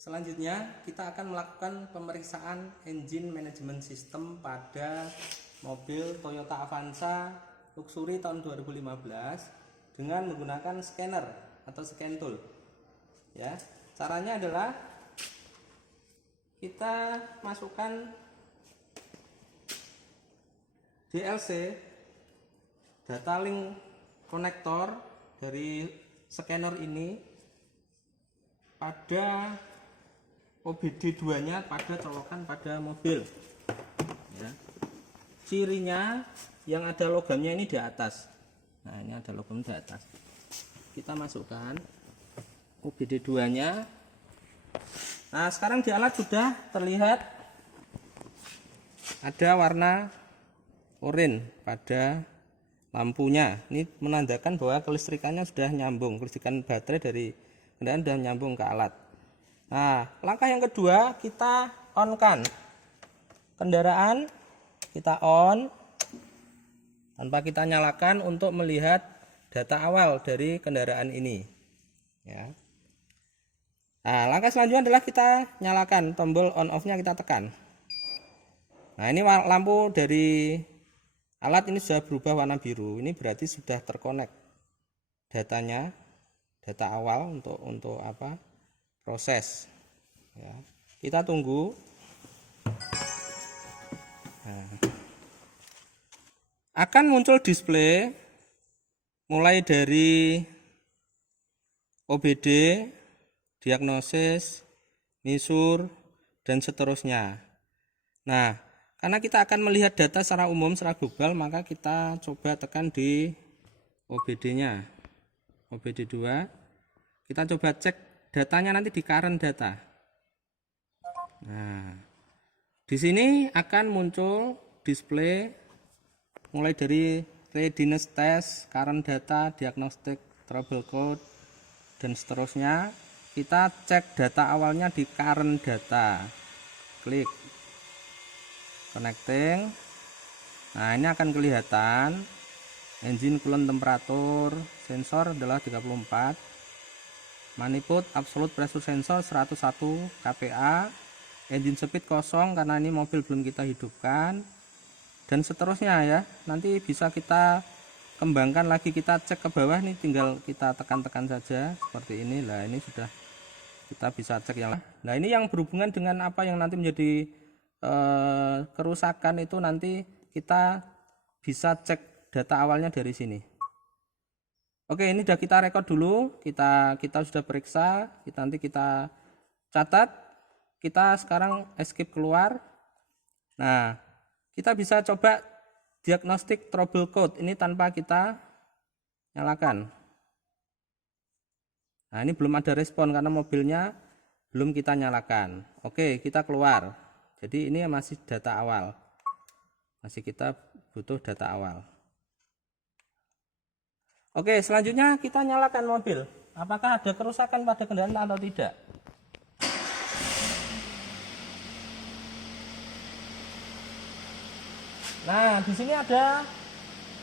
Selanjutnya kita akan melakukan pemeriksaan engine management system pada mobil Toyota Avanza Luxury tahun 2015 dengan menggunakan scanner atau scan tool. Ya, caranya adalah kita masukkan DLC data link konektor dari scanner ini pada OBD2 nya pada colokan pada mobil ya. Cirinya yang ada logamnya ini di atas. Nah, ini ada logam di atas. Kita masukkan OBD2 nya. Nah, sekarang di alat sudah terlihat ada warna oranye pada lampunya. Ini menandakan bahwa kelistrikannya sudah nyambung, kelistrikan baterai dari kendaraan sudah nyambung ke alat. Nah, langkah yang kedua, kita on-kan kendaraan, kita on tanpa kita nyalakan untuk melihat data awal dari kendaraan ini ya. Nah, langkah selanjutnya adalah kita nyalakan tombol on off nya, kita tekan. Nah, ini lampu dari alat ini sudah berubah warna biru. Ini berarti sudah terkonek datanya, data awal untuk apa? Proses ya. Kita tunggu. Nah, akan muncul display mulai dari OBD, diagnosis, misur, dan seterusnya. Nah, karena kita akan melihat data secara umum, secara global, maka kita coba tekan di OBD nya, OBD 2. Kita coba cek datanya nanti di current data. Nah, di sini akan muncul display mulai dari readiness test, current data, diagnostic, trouble code, dan seterusnya. Kita cek data awalnya di current data. Klik connecting. Nah, ini akan kelihatan engine coolant temperatur sensor adalah 34. Manifold absolute pressure sensor 101 kPa, engine speed kosong karena ini mobil belum kita hidupkan, dan seterusnya ya. Nanti bisa kita kembangkan lagi, kita cek ke bawah nih, tinggal kita tekan-tekan saja seperti ini. Nah, ini sudah kita bisa cek yang. Nah, ini yang berhubungan dengan apa yang nanti menjadi kerusakan itu, nanti kita bisa cek data awalnya dari sini. Oke, ini sudah kita rekod dulu, kita sudah periksa, nanti kita catat. Kita sekarang escape keluar. Nah, kita bisa coba diagnostic trouble code ini tanpa kita nyalakan. Nah, ini belum ada respon karena mobilnya belum kita nyalakan. Oke, kita keluar. Jadi ini masih data awal. Masih kita butuh data awal. Oke, selanjutnya kita nyalakan mobil. Apakah ada kerusakan pada kendaraan atau tidak? Nah, di sini ada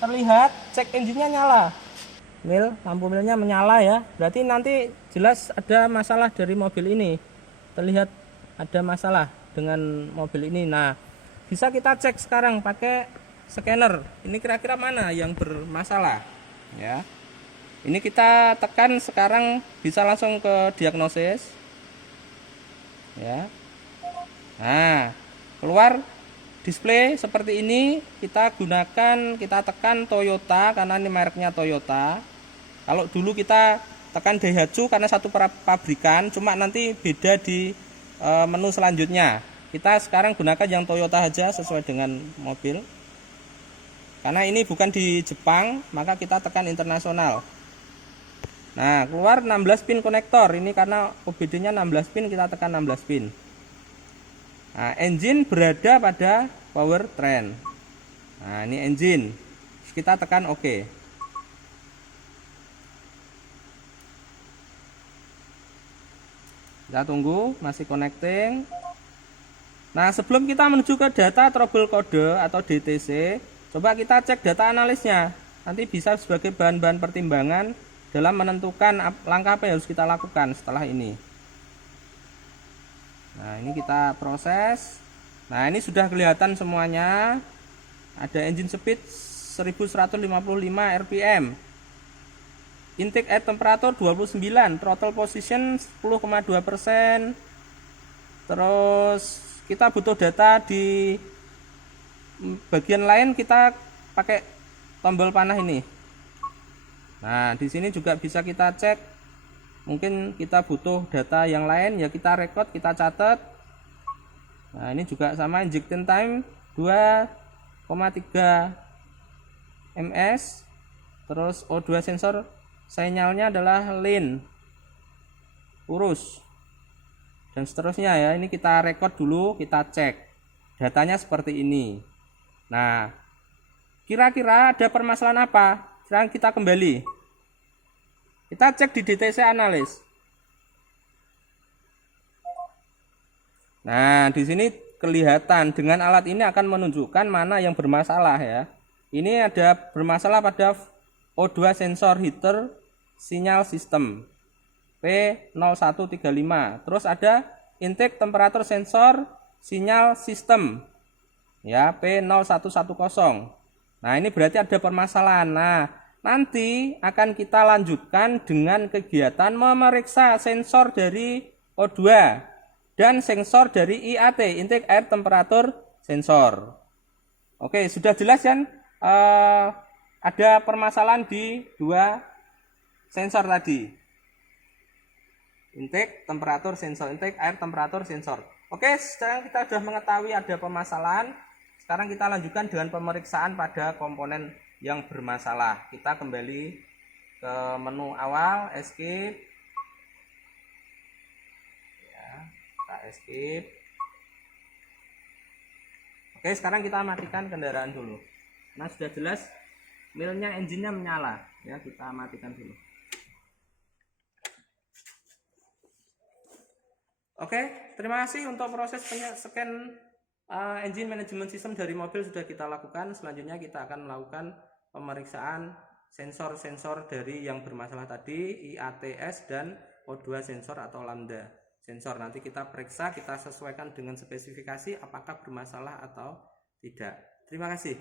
terlihat cek engine-nya nyala. Lampu milnya menyala ya. Berarti nanti jelas ada masalah dari mobil ini. Terlihat ada masalah dengan mobil ini. Nah, bisa kita cek sekarang pakai scanner. Ini kira-kira mana yang bermasalah? Ya, ini kita tekan sekarang, bisa langsung ke diagnosis ya. Nah, keluar display seperti ini. Kita tekan Toyota karena ini mereknya Toyota. Kalau dulu kita tekan Daihatsu karena satu pabrikan, cuma nanti beda di menu selanjutnya. Kita sekarang gunakan yang Toyota aja sesuai dengan mobil. Karena ini bukan di Jepang, maka kita tekan internasional. Nah, keluar 16 pin konektor. Ini karena OBD-nya 16 pin, kita tekan 16 pin. Nah, engine berada pada power train. Nah, ini engine. Kita tekan OK. Kita tunggu, masih connecting. Nah, sebelum kita menuju ke data trouble code atau DTC, coba kita cek data analisnya. Nanti bisa sebagai bahan-bahan pertimbangan dalam menentukan langkah apa yang harus kita lakukan setelah ini. Nah, ini kita proses. Nah, ini sudah kelihatan semuanya. Ada engine speed 1155 rpm, intake air temperature 29, throttle position 10,2%. Terus kita butuh data di bagian lain, kita pakai tombol panah ini. Nah, di sini juga bisa kita cek. Mungkin kita butuh data yang lain, ya kita record, kita catat. Nah, ini juga sama, injection time 2,3 ms. Terus O2 sensor sinyalnya adalah line, lurus, dan seterusnya ya. Ini kita record dulu, kita cek datanya seperti ini. Nah, kira-kira ada permasalahan apa? Sekarang kita kembali, kita cek di DTC analis. Nah, di sini kelihatan dengan alat ini akan menunjukkan mana yang bermasalah ya. Ini ada bermasalah pada O2 sensor heater sinyal sistem P0135. Terus ada intake temperatur sensor sinyal sistem ya P0110. Nah, ini berarti ada permasalahan. Nah, nanti akan kita lanjutkan dengan kegiatan memeriksa sensor dari O2 dan sensor dari IAT, intake air temperatur sensor. Oke, sudah jelas kan? Ada permasalahan di dua sensor tadi, intake temperatur sensor, intake air temperatur sensor. Oke, sekarang kita sudah mengetahui ada permasalahan. Sekarang kita lanjutkan dengan pemeriksaan pada komponen yang bermasalah. Kita kembali ke menu awal, escape ya, kita escape. Oke, sekarang kita matikan kendaraan dulu. Nah, sudah jelas milnya, engine-nya menyala ya, kita matikan dulu. Oke, terima kasih untuk proses scan engine management system dari mobil sudah kita lakukan. Selanjutnya kita akan melakukan pemeriksaan sensor-sensor dari yang bermasalah tadi, IATS dan O2 sensor atau lambda sensor. Nanti kita periksa, kita sesuaikan dengan spesifikasi apakah bermasalah atau tidak. Terima kasih.